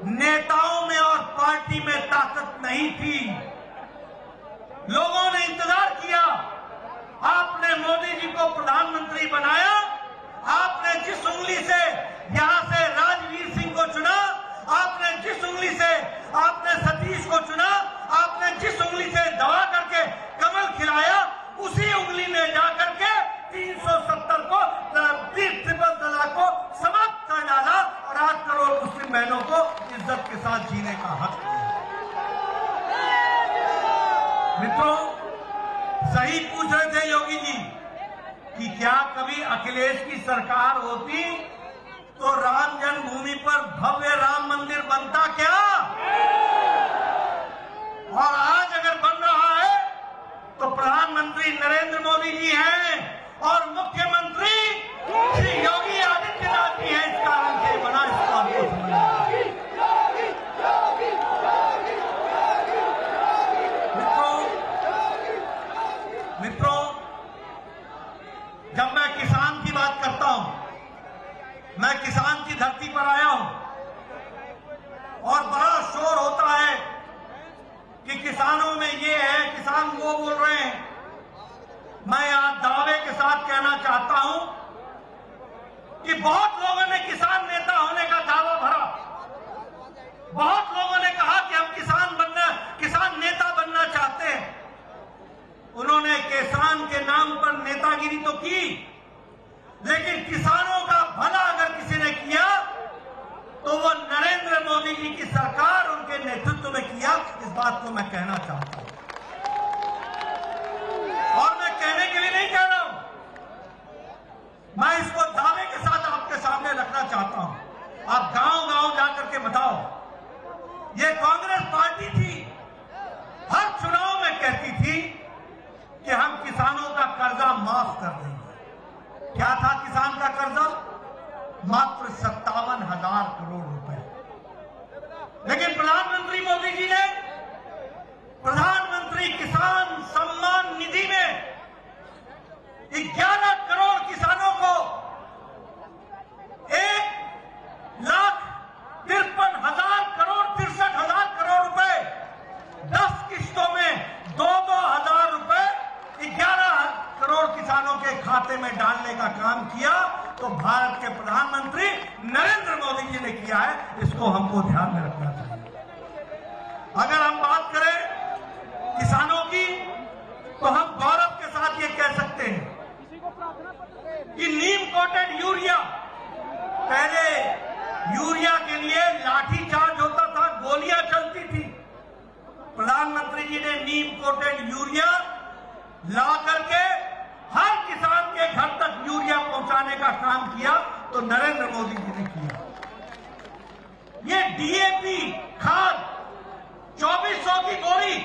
नेताओं में और पार्टी में ताकत नहीं थी, लोगों ने इंतजार किया। आपने मोदी जी को प्रधानमंत्री बनाया, आपने जिस उंगली से यहां से राजवीर सिंह को चुना, आपने जिस उंगली से आपने सतीश को चुना, आपने जिस उंगली से दबा करके कमल खिलाया, उसी उंगली ने जाकर के 370 को, ट्रिपल तलाक को समाप्त कर डाला और 8 करोड़ मुस्लिम बहनों को इज्जत के साथ जीने का हक दिया। मित्रों, सही पूछ रहे थे योगी जी कि क्या कभी अखिलेश की सरकार होती तो राम जन्मभूमि पर भव्य राम मंदिर बनता क्या? और आज अगर बन रहा है तो प्रधानमंत्री नरेंद्र मोदी जी हैं और मुख्यमंत्री श्री योगी आदित्यनाथ जी हैं। इस कारण से बना, इसको आपको समझना चाहिए। मित्रों, जब मैं किसान की बात करता हूं, मैं किसान की धरती पर आया हूं और बड़ा शोर होता है कि किसानों में ये है, किसान वो बोल रहे हैं। मैं आज दावे के साथ कहना चाहता हूं कि बहुत लोगों ने किसान नेता होने का दावा भरा, बहुत लोगों ने कहा कि हम किसान नेता बनना चाहते हैं। उन्होंने किसान के नाम पर नेतागिरी तो की, लेकिन किसानों का भला अगर किसी ने किया तो वो नरेंद्र मोदी जी की सरकार उनके नेतृत्व में किया। इस बात को मैं कहना चाहता हूं और मैं कहने के लिए नहीं कह रहा हूं, मैं इसको दावे के साथ आपके सामने रखना चाहता हूं। आप गांव गांव जाकर के बताओ, ये कांग्रेस पार्टी थी, हर चुनाव में कहती थी कि हम किसानों का कर्जा माफ कर देंगे। क्या था किसान का कर्जा? मात्र 57,000 करोड़ रुपए। लेकिन प्रधानमंत्री मोदी जी ने प्रधानमंत्री किसान सम्मान निधि में 11 करोड़ किसानों को 1,53,000 करोड़, 63,000 करोड़ रुपए 10 किस्तों में 2,000 रुपए 11 करोड़ किसानों के खाते में डालने का काम किया। तो भारत के प्रधानमंत्री नरेंद्र मोदी जी ने किया है, इसको हमको ध्यान में रखना चाहिए। अगर हम बात करें किसानों की तो हम गौरव के साथ ये कह सकते हैं कि नीम कोटेड यूरिया, पहले यूरिया के लिए लाठी चार्ज होता था, गोलियां चलती थी। प्रधानमंत्री जी ने नीम कोटेड यूरिया ला करके हर किसान के घर तक यूरिया पहुंचाने का काम किया, तो नरेंद्र मोदी जी ने किया। ये डीएपी खाद 2400 की बोरी,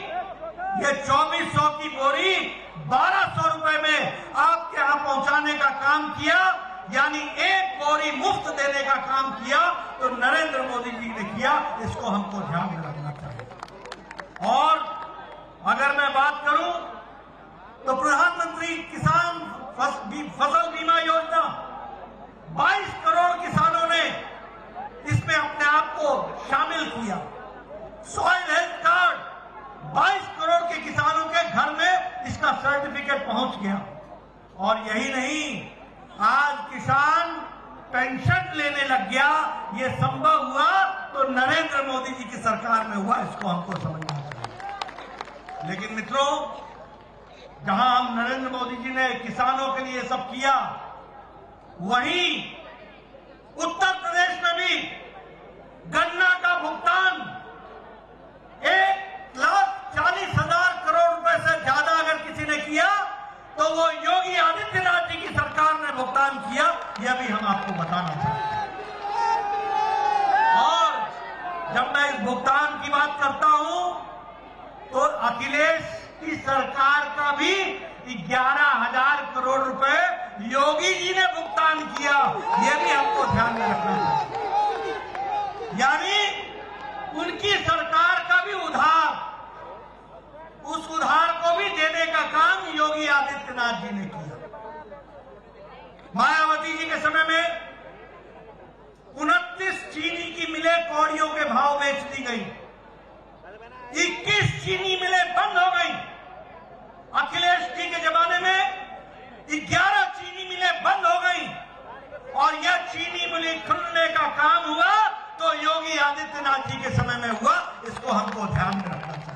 ये 2400 की बोरी 1200 रुपए में आपके यहां पहुंचाने का काम किया, यानी एक बोरी मुफ्त देने का काम किया, तो नरेंद्र मोदी जी ने किया। इसको हमको ध्यान में रखना चाहिए। और अगर मैं बात करूं तो प्रधानमंत्री किसान फसल बीमा योजना, 22 करोड़ किसानों ने इसमें अपने आप को शामिल किया। सॉइल हेल्थ कार्ड और यही नहीं, आज किसान पेंशन लेने लग गया। ये संभव हुआ तो नरेंद्र मोदी जी की सरकार में हुआ, इसको हमको समझना चाहिए। लेकिन मित्रों, जहां हम नरेंद्र मोदी जी ने किसानों के लिए सब किया, वहीं उत्तर प्रदेश में भी गन्ना का भुगतान 1,40,000 करोड़ रुपए से ज्यादा अगर किसी ने किया तो वो योगी आदित्यनाथ जी की सरकार ने भुगतान किया। यह भी हम आपको बताना चाहते हैं। और जब मैं इस भुगतान की बात करता हूं तो अखिलेश की सरकार का भी 11,000 करोड़ रुपए योगी जी ने भुगतान किया। यह भी हमको ध्यान में रखना चाहिए। यानी उनकी सरकार का भी उधार, उस उधार को भी देने का काम योगी आदित्यनाथ जी ने किया। मायावती जी के समय में 29 चीनी की मिलें कौड़ियों के भाव बेच दी गई, 21 चीनी मिलें बंद हो गई। अखिलेश जी के जमाने में 11 चीनी मिलें बंद हो गई और यह चीनी मिलें खुलने का काम हुआ तो योगी आदित्यनाथ जी के समय में हुआ। इसको हमको ध्यान में रखना चाहिए।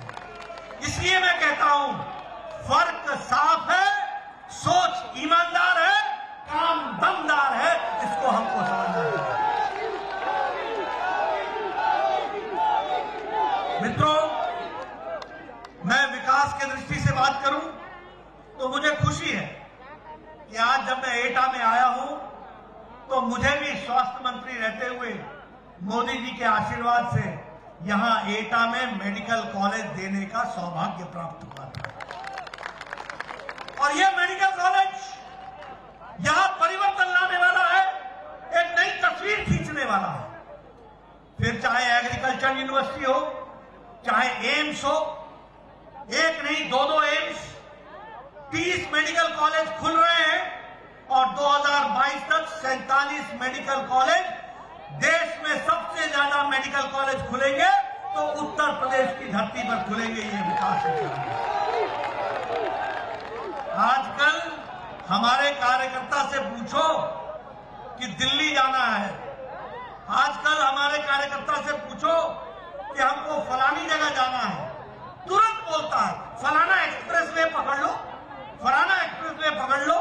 इसलिए मैं कहता हूं, फर्क साफ है, सोच ईमानदार है, काम दमदार है, इसको हमको समझना चाहिए। मित्रों, मैं विकास की दृष्टि से बात करूं तो मुझे खुशी है कि आज जब मैं एटा में आया हूं तो मुझे भी स्वास्थ्य मंत्री रहते हुए मोदी जी के आशीर्वाद से यहां एटा में मेडिकल कॉलेज देने का सौभाग्य प्राप्त हुआ था। और यह मेडिकल कॉलेज यहां परिवर्तन लाने वाला है, एक नई तस्वीर खींचने वाला है। फिर चाहे एग्रीकल्चर यूनिवर्सिटी हो, चाहे एम्स हो, एक नहीं 2-2 एम्स, 30 मेडिकल कॉलेज खुल रहे हैं और 2022 तक 47 मेडिकल कॉलेज, देश में सबसे ज्यादा मेडिकल कॉलेज खुलेंगे तो उत्तर प्रदेश की धरती पर खुलेंगे। ये विकास है। आजकल हमारे कार्यकर्ता से पूछो कि दिल्ली जाना है, आजकल हमारे कार्यकर्ता से पूछो कि हमको फलानी जगह जाना है, तुरंत बोलता है फलाना एक्सप्रेसवे पकड़ लो, फलाना एक्सप्रेसवे पकड़ लो।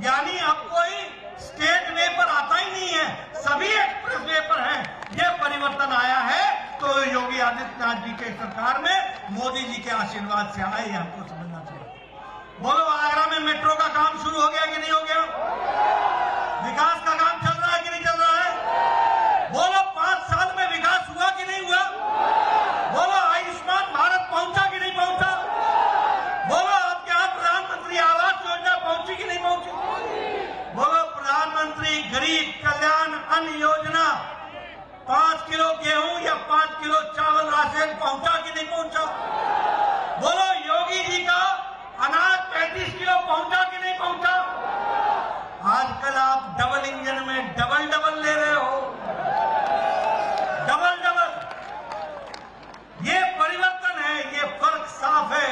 यानी अब कोई स्टेट वे पर आता ही नहीं है, सभी एक्सप्रेसवे पर है। यह परिवर्तन आया है तो योगी आदित्यनाथ जी के सरकार में मोदी जी के आशीर्वाद से आए, हमको समझना चाहिए। बोलो, आगरा में मेट्रो का काम शुरू हो गया कि नहीं हो गया? विकास का काम चल रहा है कि नहीं चल रहा है? बोलो, 5 साल में विकास हुआ कि नहीं हुआ? बोलो, आयुष्मान भारत पहुंचा कि नहीं पहुंचा? बोलो, आपके यहां प्रधानमंत्री आवास योजना पहुंची कि नहीं पहुंची? बोलो, प्रधानमंत्री गरीब कल्याण अन्न योजना 5 किलो गेहूं या 5 किलो चावल राशन पहुंचा कि नहीं पहुंचा? बोलो, योगी जी का अनाज 35 किलो पहुंचा कि नहीं पहुंचा? आजकल आप डबल इंजन में डबल ले रहे हो, डबल। ये परिवर्तन है, ये फर्क साफ है,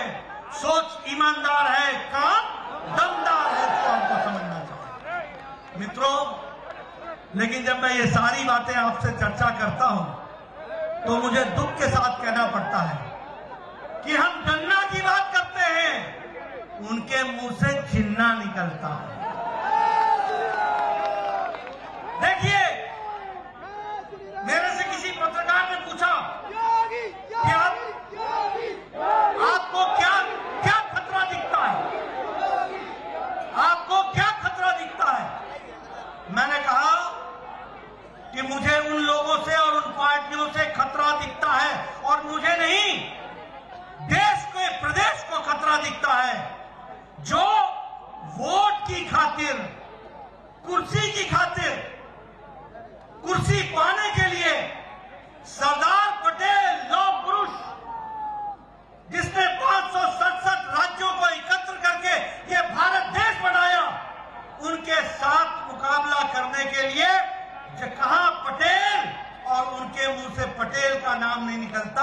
सोच ईमानदार है, काम दमदार है, इसको हमको समझना चाहिए। मित्रों, लेकिन जब मैं ये सारी बातें आपसे चर्चा करता हूं तो मुझे दुख के साथ कहना पड़ता है कि हम गन्ना की बात करते हैं, उनके मुंह से छिन्ना निकलता है। देखिए, मेरे से किसी पत्रकार ने पूछा कि आपको क्या खतरा दिखता है, आपको क्या खतरा दिखता है? मैंने कहा कि मुझे उन लोगों से और उन पार्टियों से खतरा दिखता है, और मुझे नहीं, देश के प्रदेश को खतरा दिखता है, जो वोट की खातिर, कुर्सी की खातिर, कुर्सी पाने के लिए सरदार पटेल लौह पुरुष जिसने 567 राज्यों को एकत्र करके ये भारत देश बनाया, उनके साथ मुकाबला करने के लिए कहां पटेल, और उनके मुंह से पटेल का नाम नहीं निकलता,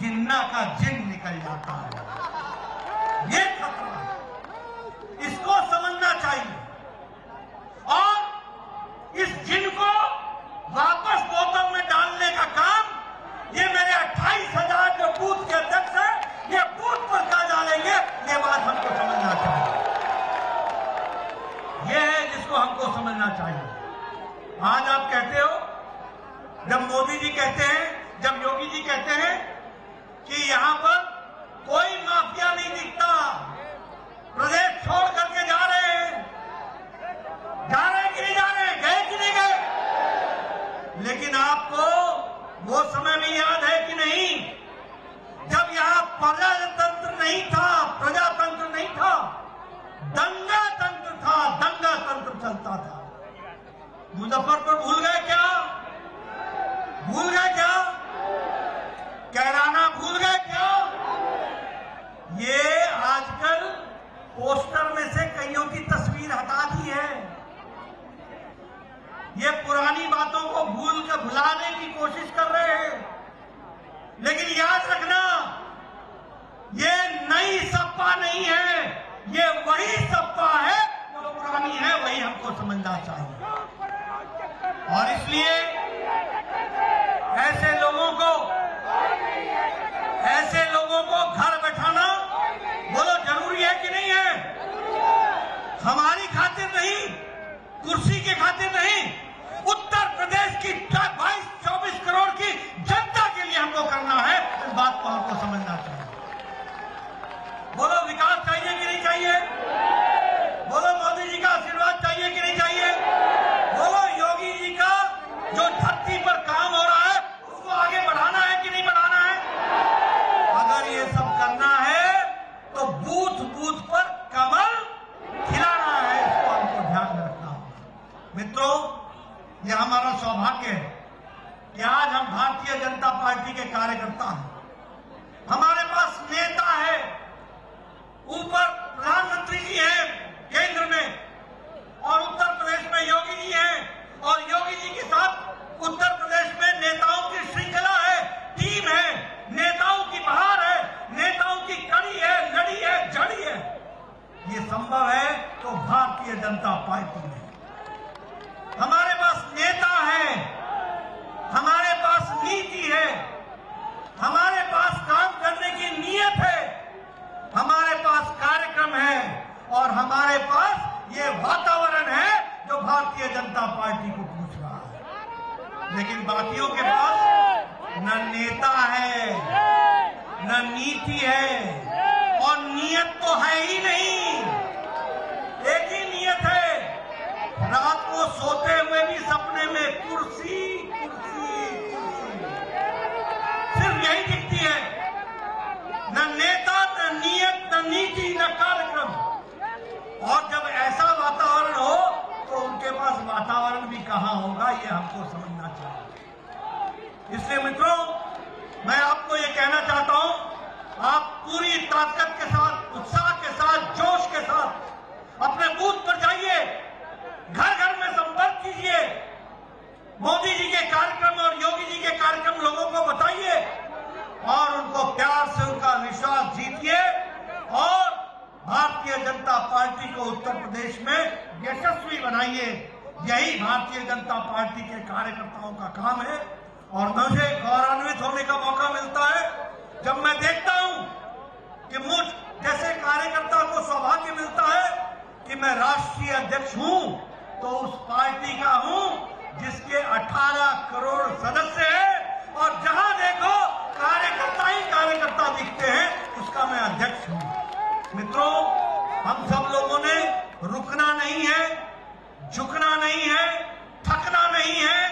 जिन्ना का जिन निकल जाता है। ये खतरा है, इसको समझना चाहिए। प्रजातंत्र नहीं था, प्रजातंत्र नहीं था, दंगा तंत्र था, दंगा तंत्र चलता था। मुजफ्फरपुर भूल गए क्या? भूल गए क्या? कैराना भूल गए क्या? ये आजकल पोस्टर में से कईयों की तस्वीर हटा दी है। ये पुरानी बातों को भुलाने की कोशिश कर रहे हैं। लेकिन याद रखना, ये नई सपा नहीं है, ये वही सपा है जो पुरानी है, वही हमको समझना चाहिए। और इसलिए ऐसे लोगों को घर बैठाना बोलो जरूरी है कि नहीं है? हमारी खातिर नहीं, कुर्सी के खातिर नहीं, उत्तर प्रदेश की 22-24 करोड़ की जनता के लिए हमको करना है। इस बात को हमको समझना चाहिए। बोलो विकास चाहिए कि नहीं चाहिए? बोलो मोदी जी का आशीर्वाद चाहिए कि नहीं चाहिए? बोलो योगी जी का जो धरती पर काम हो रहा है उसको आगे बढ़ाना है कि नहीं बढ़ाना है? अगर ये सब करना है तो बूथ बूथ पर कमल खिलाना है, इसको हमको ध्यान में रखना होगा। मित्रों, यह हमारा सौभाग्य है कि आज हम भारतीय जनता पार्टी के कार्यकर्ता हैं। हमारे पास नेता है, ऊपर प्रधानमंत्री जी हैं केंद्र में, और उत्तर प्रदेश में योगी जी हैं, और योगी जी के साथ उत्तर प्रदेश में नेताओं की श्रृंखला है, टीम है, नेताओं की बहार है, नेताओं की कड़ी है, लड़ी है, जड़ी है। ये संभव है तो भारतीय जनता पार्टी में। हमारे पास नेता है, हमारे पास नीति है, हमारे पास काम करने की नीयत है, हमारे पास कार्यक्रम है, और हमारे पास ये वातावरण है जो भारतीय जनता पार्टी को पूछ रहा है। लेकिन बाकियों के पास न नेता है, न नीति है, और नीयत तो है ही नहीं। एक ही नीयत है, रात को सोते हुए भी सपने में कुर्सी कुर्सी कुर्सी, सिर्फ यही दिखती है। न नेता, न नीयत, न नीति, न कार्यक्रम। और जब ऐसा वातावरण हो तो उनके पास वातावरण भी कहां होगा, ये हमको समझना चाहिए। इसलिए मित्रों, मैं आपको ये कहना चाहता हूं, आप पूरी ताकत के साथ, उत्साह के साथ, जोश के साथ अपने बूथ पर जाइए, घर घर में संपर्क कीजिए, मोदी जी के कार्यक्रम और योगी जी के कार्यक्रम लोगों को बताइए, और उनको प्यार से उनका विश्वास जीतिए, और भारतीय जनता पार्टी को उत्तर प्रदेश में यशस्वी बनाइए। यही भारतीय जनता पार्टी के कार्यकर्ताओं का काम है। और मुझे गौरवान्वित होने का मौका मिलता है जब मैं देखता हूं कि मुझ जैसे कार्यकर्ता को सौभाग्य मिलता है कि मैं राष्ट्रीय अध्यक्ष हूं, तो उस पार्टी का हूं जिसके 18 करोड़ सदस्य हैं, और जहां देखो कार्यकर्ता ही कार्यकर्ता दिखते हैं, उसका मैं अध्यक्ष हूं। मित्रों, हम सब लोगों ने रुकना नहीं है, झुकना नहीं है, थकना नहीं है,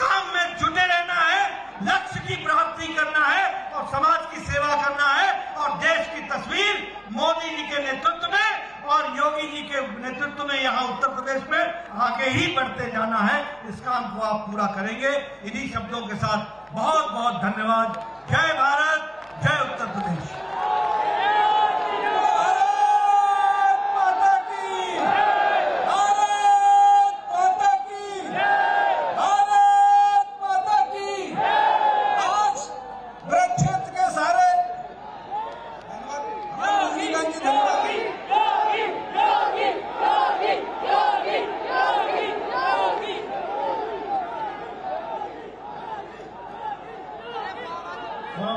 काम में जुटे रहना है, लक्ष्य की प्राप्ति करना है, और समाज की सेवा करना है, और देश की तस्वीर मोदी जी के नेतृत्व में और योगी जी के नेतृत्व में यहाँ उत्तर प्रदेश में आगे ही बढ़ते जाना है। इस काम को आप पूरा करेंगे। इन्हीं शब्दों के साथ बहुत बहुत धन्यवाद। जय भारत, जय उत्तर प्रदेश।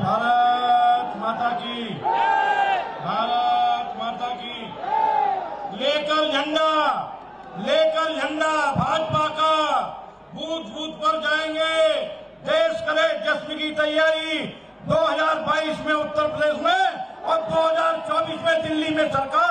भारत माता की, भारत माता की। लेकर झंडा भाजपा का बूथ बूथ पर जाएंगे। देश करे जश्न की तैयारी 2022 में उत्तर प्रदेश में और 2024 में दिल्ली में सरकार